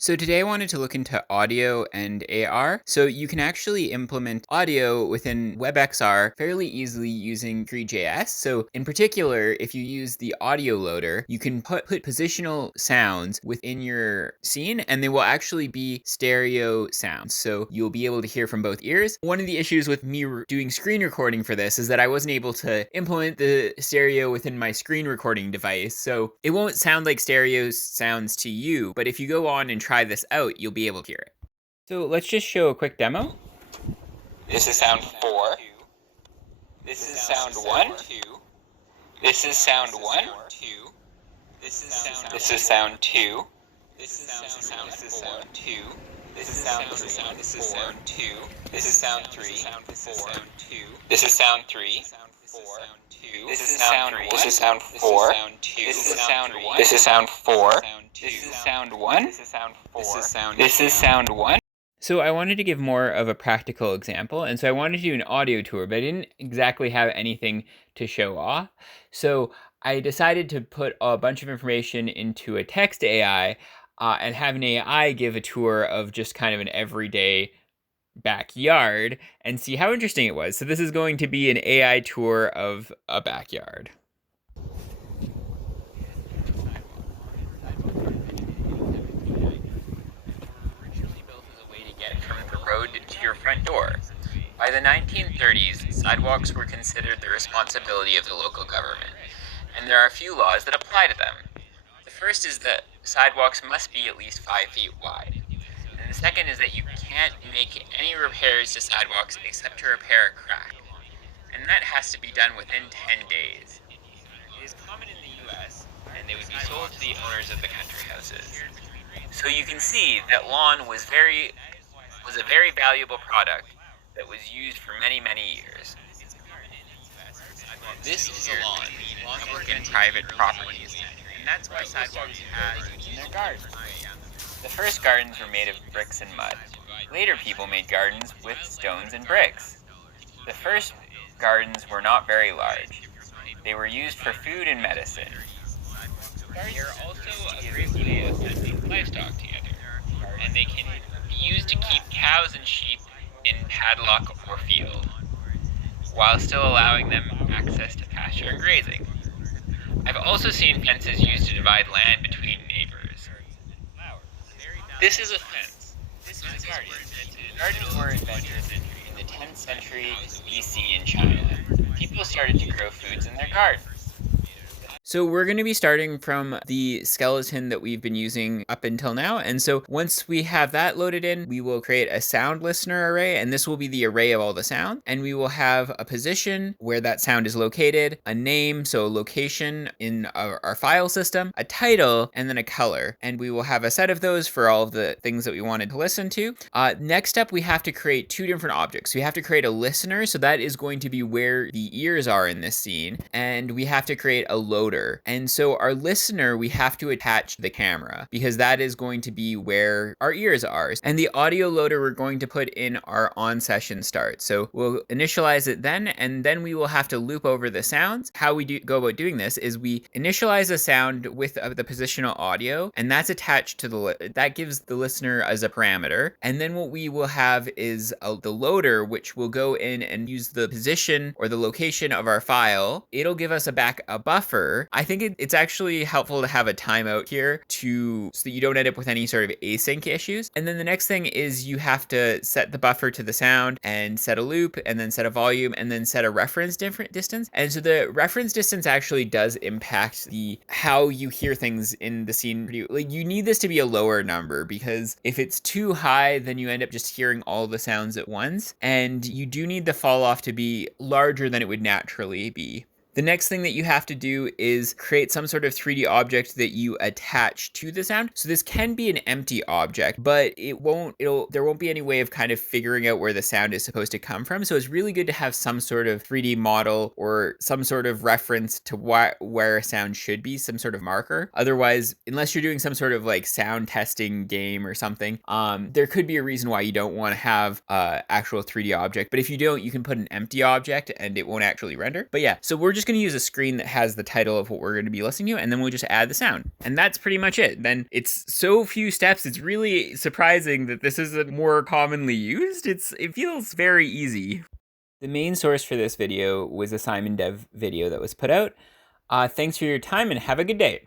So today I wanted to look into audio and AR. So you can actually implement audio within webxr fairly easily using threejs. So in particular, if you use the audio loader, you can put positional sounds within your scene and they will actually be stereo sounds. So you'll be able to hear from both ears. One of the issues with me doing screen recording for this is that I wasn't able to implement the stereo within my screen recording device. So it won't sound like stereo sounds to you, but if you go on and try this out, you'll be able to hear it. So let's just show a quick demo. This is sound 4. This is sound 1. This is sound 1. This is sound 2. This is sound 2. This is sound 2. This is sound 3. This is sound 2. This is sound 3. This is sound 3. This is sound 4. This is sound 4. This is sound 1. This is sound 4. This is sound 1. This is sound 4. This is sound 1. So I wanted to give more of a practical example, and so I wanted to do an audio tour, but I didn't exactly have anything to show off. So I decided to put a bunch of information into a text AI and have an AI give a tour of just kind of an everyday backyard and see how interesting it was. So this is going to be an AI tour of a backyard. Road to your front door. By the 1930s, sidewalks were considered the responsibility of the local government, and there are a few laws that apply to them. The first is that sidewalks must be at least 5 feet wide, and the second is that you can't make any repairs to sidewalks except to repair a crack, and that has to be done within 10 days. It is common in the US, and they would be sold to the owners of the country houses. So you can see that lawn was a very valuable product that was used for many, many years. This is a lawn, public and private properties, and that's why sidewalks have in their gardens. The first gardens were made of bricks and mud. Later people made gardens with stones and bricks. The first gardens were not very large. They were used for food and medicine. They are also a great way of sending livestock together, and they can be used to keep cows and sheep in paddock or field, while still allowing them access to pasture and grazing. I've also seen fences used to divide land between neighbors. This is a fence. This is a garden. Gardens were invented in the 10th century BC in China. People started to grow foods in their gardens. So we're going to be starting from the skeleton that we've been using up until now. And so once we have that loaded in, we will create a sound listener array, and this will be the array of all the sound. And we will have a position where that sound is located, a name, so a location in our file system, a title, and then a color. And we will have a set of those for all of the things that we wanted to listen to. Next up, we have to create two different objects. We have to create a listener, so that is going to be where the ears are in this scene. And we have to create a loader. And so our listener, we have to attach the camera because that is going to be where our ears are. And the audio loader, we're going to put in our on session start. So we'll initialize it then, and then we will have to loop over the sounds. How we go about doing this is we initialize a sound with the positional audio, and that's attached to that gives the listener as a parameter. And then what we will have is the loader, which will go in and use the position or the location of our file. It'll give us a buffer. I think it's actually helpful to have a timeout here so that you don't end up with any sort of async issues. And then the next thing is you have to set the buffer to the sound and set a loop and then set a volume and then set a reference distance. And so the reference distance actually does impact how you hear things in the scene. Like, you need this to be a lower number because if it's too high, then you end up just hearing all the sounds at once. And you do need the fall off to be larger than it would naturally be. The next thing that you have to do is create some sort of 3D object that you attach to the sound. So this can be an empty object, but there won't be any way of kind of figuring out where the sound is supposed to come from. So it's really good to have some sort of 3D model or some sort of reference to where a sound should be, some sort of marker. Otherwise, unless you're doing some sort of like sound testing game or something, there could be a reason why you don't want to have actual 3D object. But if you don't, you can put an empty object and it won't actually render. But yeah, so we're just going to use a screen that has the title of what we're going to be listening to, and then we'll just add the sound. And that's pretty much it. Then it's so few steps, it's really surprising that this isn't more commonly used. It feels very easy. The main source for this video was a Simon Dev video that was put out. Thanks for your time and have a good day.